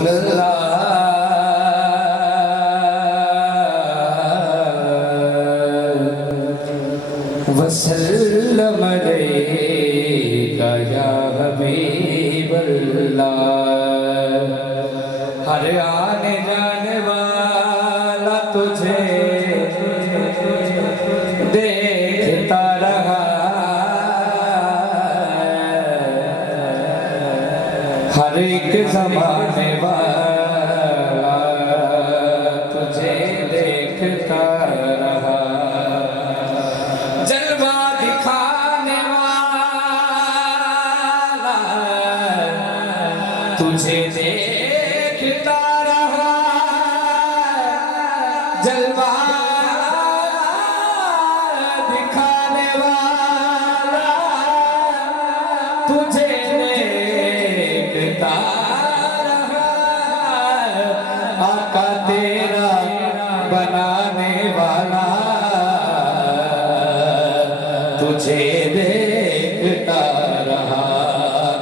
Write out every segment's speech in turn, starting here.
सल्लल्लाहु वसल्लम अलैका या हबीबल्लाह। हर आने जाने वाला तुझे देखता रहा, हर एक ज़माने वाला तुझे देखता रहा। जलवा दिखाने वाला तुझे देखता रहा, जलवा दिखाने वाला तुझे देखता रहा। आका तेरा बनाने वाला तुझे देखता रहा।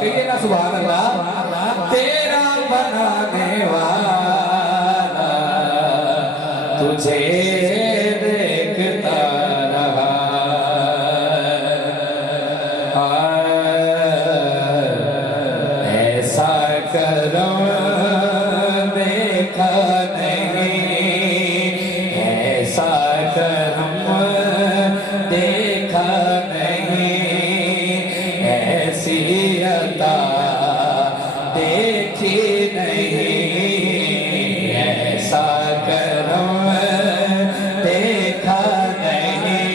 कहिए ना सुभान अल्लाह। तेरा बनाने वाला तुझे देखता रहा। ऐसा करम देखा नहीं, ऐसा करम देखा नहीं, ऐसी अता देखी नहीं, ऐसा करम देखा नहीं,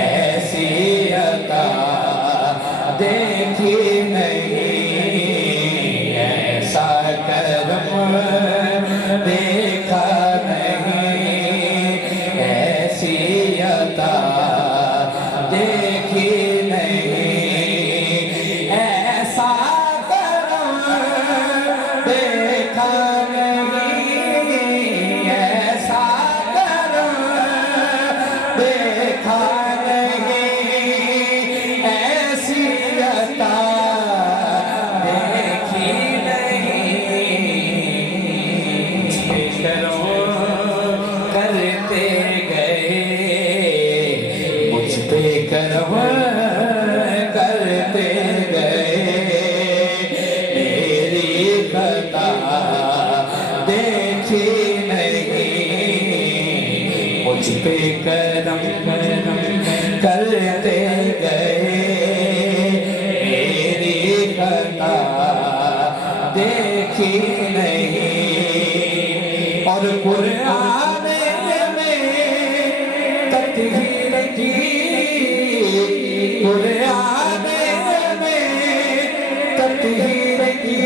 ऐसी अता देखी नहीं, ऐसा करम देखा नहीं, ऐसी अता देखी नहीं, ऐसा करम देखा नहीं, ऐसा करम देखा नहीं, ऐसी अता देखी नहीं। करते गए मुझ पे करम करते गए, मेरी खता देखी नहीं, मुझ पे करम करते गए, मेरी खता देखी नहीं। और कुरान में तत्हीर की, कुरान में तत्हीर की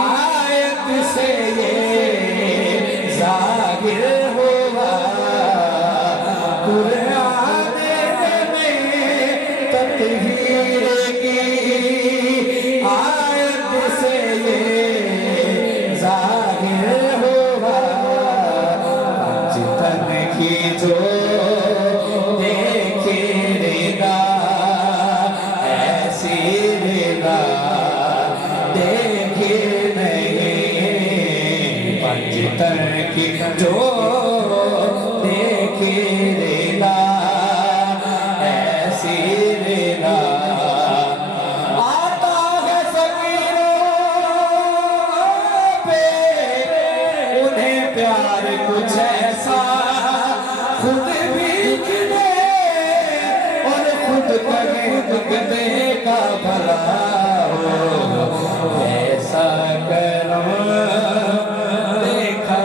आयत से ये जाहिर हुआ, कुरान में तत्हीर की आयत से ये जाहिर हुआ। पंचतन की जो देखे रिदा, ऐसी रिदा देखी नहीं, पंचतन की जो देखे रिदा, ऐसी रिदा। आता है फकीरों पे उन्हें प्यार कुछ ऐसा, खुद भी गिरे और खुद कहे दुख दे का भला हो। ऐसा करम देखा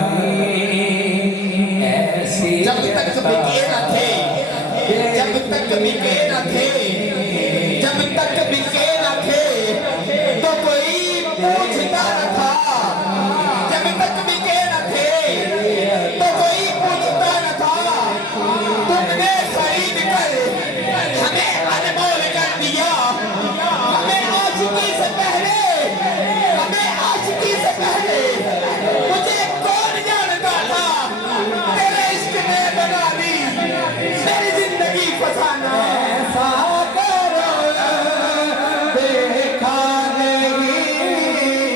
नहीं, ऐसी जब तक बिके न थे, जब तक बिके न थे, जब तक बिके न थे तो कोई पूछता न था, जब तक बिके न थे तो कोई पूछता न था। तुमने खरीद कर हमें अनमोल कर दिया, हमें आशिकी से पहले, हमें आशिकी से पहले मुझे कौन जानता था, तेरे इश्क ने बना दी मेरी जिंदगी फसाना। ऐसा करो देखा नहीं,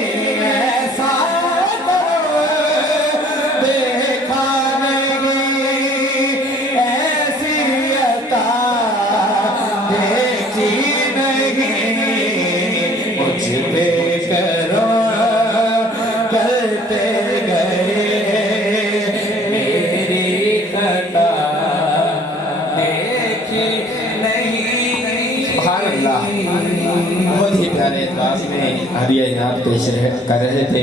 अल्लाह बहुत ही प्यारे अंदाज में हरिया इनाम पेश कर रहे थे।